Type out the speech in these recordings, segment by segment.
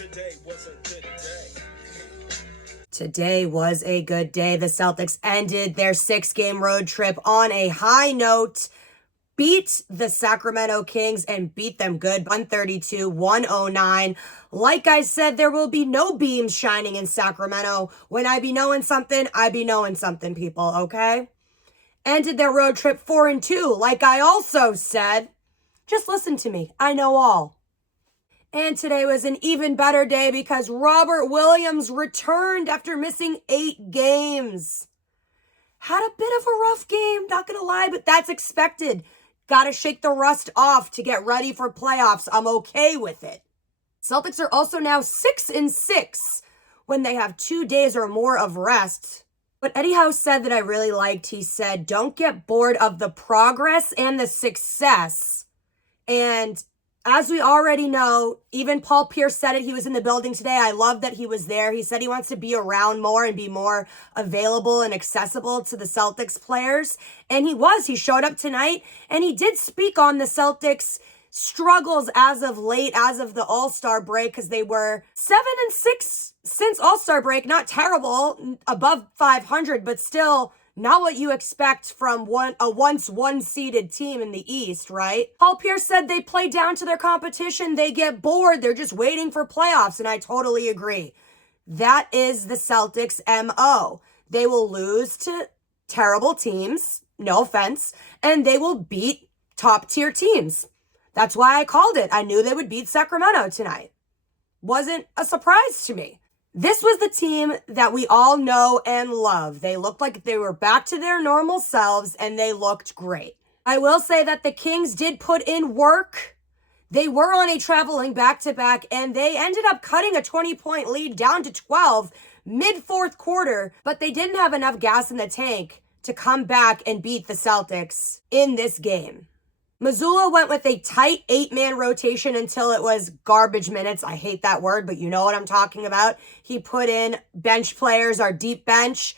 Today was a good day. Today was a good day. The Celtics ended their 6-game road trip on a high note, beat the Sacramento Kings and beat them good, 132-109. Like I said, there will be no beams shining in Sacramento. When I be knowing something, I be knowing something, people, okay? Ended their road trip 4-2, like I also said. Just listen to me. I know all. And today was an even better day because Robert Williams returned after missing 8 games. Had a bit of a rough game, not gonna lie, but that's expected. Gotta shake the rust off to get ready for playoffs. I'm okay with it. Celtics are also now 6-6 when they have 2 days or more of rest. But Eddie House said that I really liked. He said, don't get bored of the progress and the success. And as we already know, even Paul Pierce said it. He was in the building today. I love that he was there. He said he wants to be around more and be more available and accessible to the Celtics players. And he was. He showed up tonight, and he did speak on the Celtics' struggles as of late, as of the All-Star break, because they were 7-6 since All-Star break. Not terrible, above 500, but still not what you expect from a once one-seeded team in the East, right? Paul Pierce said they play down to their competition. They get bored. They're just waiting for playoffs, and I totally agree. That is the Celtics' MO. They will lose to terrible teams, no offense, and they will beat top-tier teams. That's why I called it. I knew they would beat Sacramento tonight. Wasn't a surprise to me. This was the team that we all know and love. They looked like they were back to their normal selves, and they looked great. I will say that the Kings did put in work. They were on a traveling back-to-back, and they ended up cutting a 20-point lead down to 12 mid-fourth quarter, but they didn't have enough gas in the tank to come back and beat the Celtics in this game. Mazzulla went with a tight 8-man rotation until it was garbage minutes. I hate that word, but you know what I'm talking about. He put in bench players, our deep bench,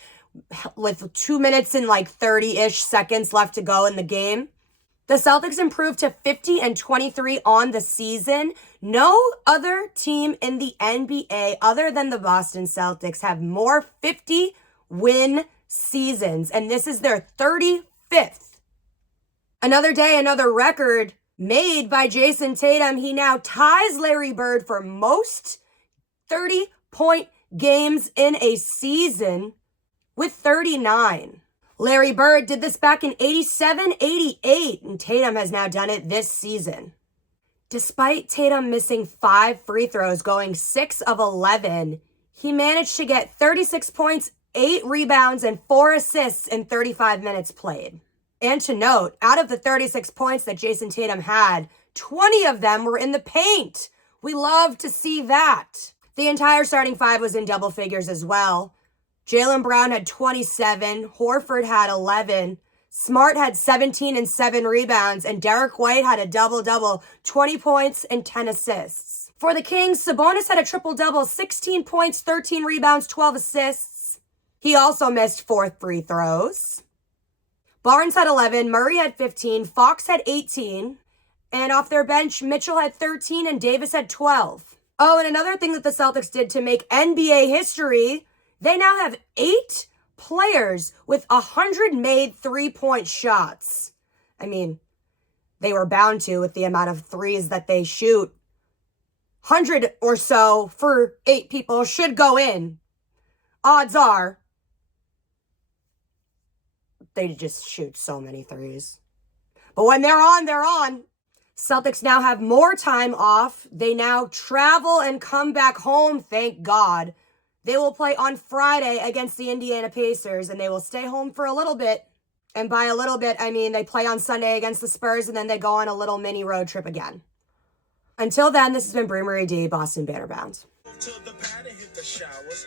with 2 minutes and like 30-ish seconds left to go in the game. The Celtics improved to 50-23 on the season. No other team in the NBA other than the Boston Celtics have more 50-win seasons, and this is their 35th. Another day, another record made by Jason Tatum. He now ties Larry Bird for most 30-point games in a season with 39. Larry Bird did this back in 87-88, and Tatum has now done it this season. Despite Tatum missing 5 free throws, going 6 of 11, he managed to get 36 points, 8 rebounds, and 4 assists in 35 minutes played. And to note, out of the 36 points that Jason Tatum had, 20 of them were in the paint. We love to see that. The entire starting 5 was in double figures as well. Jaylen Brown had 27, Horford had 11, Smart had 17 and 7 rebounds, and Derek White had a double-double, 20 points and 10 assists. For the Kings, Sabonis had a triple-double, 16 points, 13 rebounds, 12 assists. He also missed 4 free throws. Barnes had 11, Murray had 15, Fox had 18, and off their bench, Mitchell had 13 and Davis had 12. Oh, and another thing that the Celtics did to make NBA history, they now have 8 players with 100 made 3-point shots. I mean, they were bound to with the amount of threes that they shoot. 100 or so for 8 people should go in. Odds are they just shoot so many threes. But when they're on, they're on. Celtics now have more time off. They now travel and come back home, thank God. They will play on Friday against the Indiana Pacers, and they will stay home for a little bit. And by a little bit, I mean they play on Sunday against the Spurs, and then they go on a little mini road trip again. Until then, this has been Brie Marie D, Boston Banner Bound. To the pad and hit the showers.